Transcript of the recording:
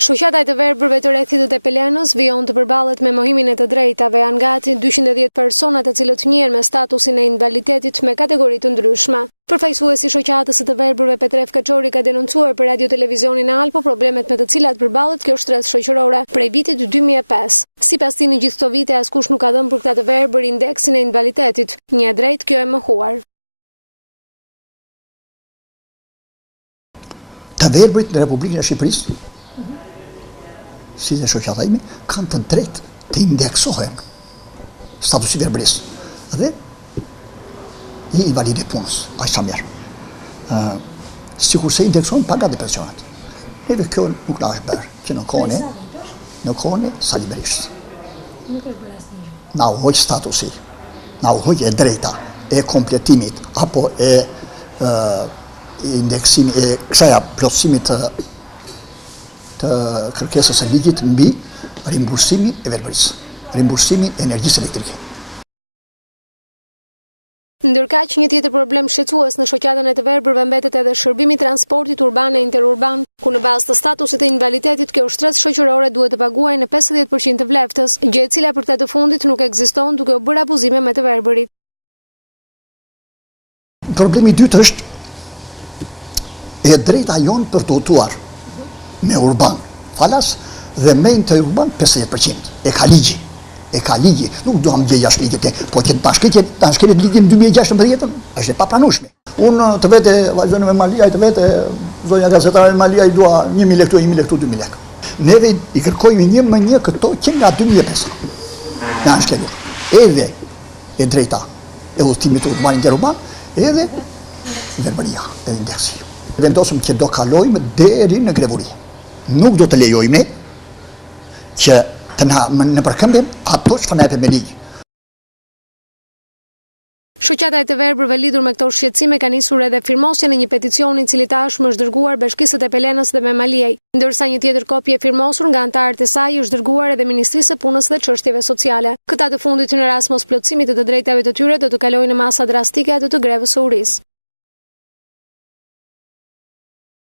Shoqata e të verbërve të Rethidut e Pelenës vijon të përballet me mohimin e të drejtave. Janë gati 210 persona të cilët njihen me statusin e invaliditetit me kategori të ndryshme. Përfaqësuesi i shoqatës së të verbërve Petref Kaçori ka denoncuar për Radio Televizionin Alpo problemet me të cilat përballet kjo shtresë shoqërore prej vitit 2005. Sipas tij, në gjithë këto vite askush nuk ka dhënë për këta të verbër indeksin e invaliditetit. Një e drejtë kjo e mohuar. Të verbërit në Republikën e Shqipërisë, si dhe shoqata ime, kanë të drejtë të indeksohen statusi verbërisë dhe i invalidit punës, aq sa mirë. Sikurse indeksohen pagat dhe pensionet. Edhe kjo nuk na është bërë, që në kohën e Sali Berishës. Na u hoq statusi, na u hoq e drejta e kompletimit apo e indeksimi e kësaj plotësimit të kërkesës së ligjit mbi rimbursimin e verbërisë, rimbursimin e energjisë elektrike. Ndërkaq, një tjetër problem shqetësues në shoqatën e të verbërve mbetet edhe shërbimi i transportit urban e interurban, ku në bazë të statusit të invaliditetit kjo shtresë shoqërore duhet të paguajë në 50% të vleftës, gjë e cila për këtë të fundit nuk ekziston duke u bërë abuzime me të verbërit. Problemi i dytë është e drejta jonë për të udhëtuar me urban falas dhe me interurban 50%. E ka ligji, nuk duham gjë jashtë ligjit, po që ta shkelet ligjin 2016, është e papranueshme. Unë të vete vazhdojnë me Maliaj, të vete zonja gazetare Maliaj dua 1.000 lekë këtu, 1.000 lekë këtu, 2.000 lekë. Neve i kërkojmë një më një këto që nga 2005. Në anë shkelur. Edhe e drejta e udhëtimit urban interurban, edhe verbëria, edhe indeksi. Vendosëm që do kalojmë deri në grevuri. Nuk do të lejojmë që të në përkëmbim ato që na jepet me ligj. Shoqata e të verbërve lidhur me këto shqetësime ka nisur edhe firmosjen e një peticioni i cili tashmë është dërguar Bashkisë të Pelenës dhe me Maliaj, ndërsa një tjetër kopje e firmosur nga anëtarët e saj është dërguar edhe Ministrisë së Punës dhe Çështjeve Sociale. Këta të fundit në rast mos plotësimit të drejtave të tyre do të kalojnë në masa drastike atë të grevës së urisë.